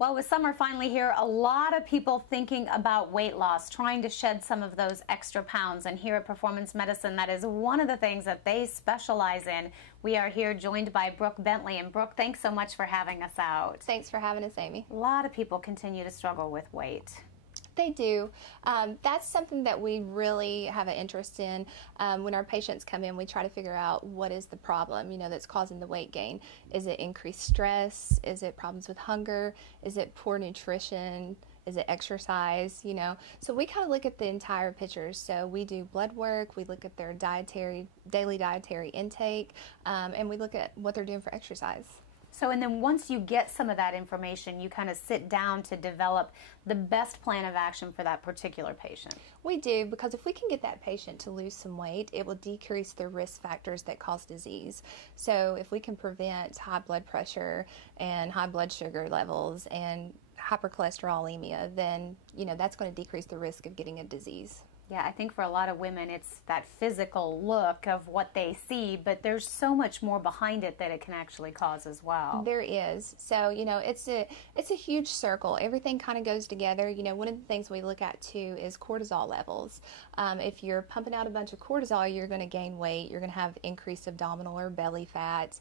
Well, with summer finally here, a lot of people thinking about weight loss, trying to shed some of those extra pounds. And here at Performance Medicine, that is one of the things that they specialize in. We are here joined by Brooke Bentley. And Brooke, thanks so much for having us out. Thanks for having us, Amy. A lot of people continue to struggle with weight. They do. That's something that we really have an interest in. When our patients come in, we try to figure out what is the problem, that's causing the weight gain. Is it increased stress? Is it problems with hunger? Is it poor nutrition? Is it exercise? So we kind of look at the entire picture. So we do blood work, we look at their daily dietary intake, and we look at what they're doing for exercise. So, and then once you get some of that information, you kind of sit down to develop the best plan of action for that particular patient. We do, because if we can get that patient to lose some weight, it will decrease the risk factors that cause disease. So if we can prevent high blood pressure and high blood sugar levels and hypercholesterolemia, then, that's going to decrease the risk of getting a disease. Yeah, I think for a lot of women, it's that physical look of what they see, but there's so much more behind it that it can actually cause as well. There is. So, it's a huge circle. Everything kind of goes together. One of the things we look at too is cortisol levels. If you're pumping out a bunch of cortisol, you're going to gain weight. You're going to have increased abdominal or belly fat.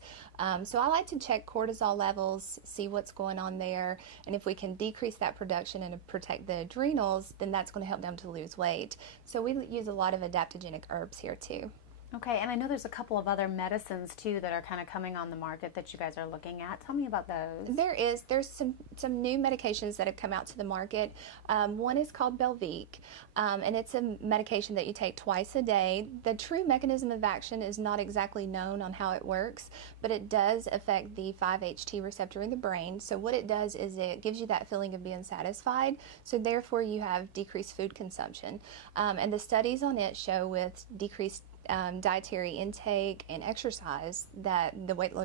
So I like to check cortisol levels, see what's going on there, and if we can decrease that production and protect the adrenals, then that's going to help them to lose weight. So we use a lot of adaptogenic herbs here too. Okay, and I know there's a couple of other medicines too that are kind of coming on the market that you guys are looking at. Tell me about those. There's some new medications that have come out to the market. One is called Belviq, and it's a medication that you take twice a day. The true mechanism of action is not exactly known on how it works, but it does affect the 5-HT receptor in the brain. So what it does is it gives you that feeling of being satisfied, so therefore you have decreased food consumption. And the studies on it show with decreased dietary intake and exercise that the weight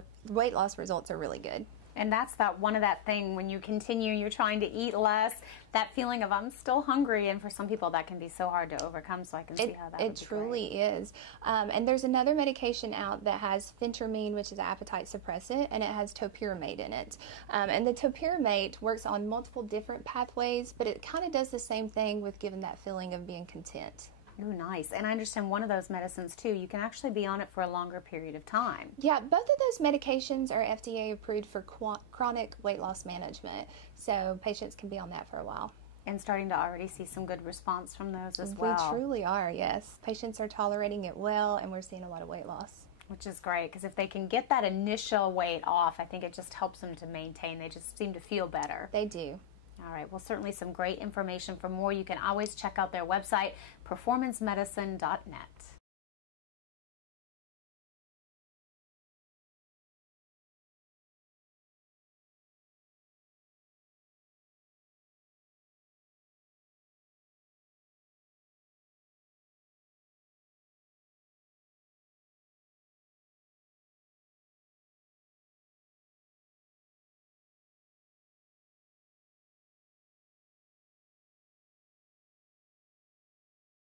loss results are really good. And that's that thing when you continue, you're trying to eat less, that feeling of I'm still hungry, and for some people that can be so hard to overcome, so I can see how that would be truly great. is. And there's another medication out that has phentermine, which is an appetite suppressant, and it has topiramate in it. And the topiramate works on multiple different pathways, but it kind of does the same thing with giving that feeling of being content. Ooh, nice. And I understand one of those medicines too, you can actually be on it for a longer period of time. Yeah, both of those medications are FDA approved for chronic weight loss management, so patients can be on that for a while. And starting to already see some good response from those as well. We truly are, yes. Patients are tolerating it well, and we're seeing a lot of weight loss. Which is great, because if they can get that initial weight off, I think it just helps them to maintain. They just seem to feel better. They do. All right, well, certainly some great information. For more, you can always check out their website, performancemedicine.net.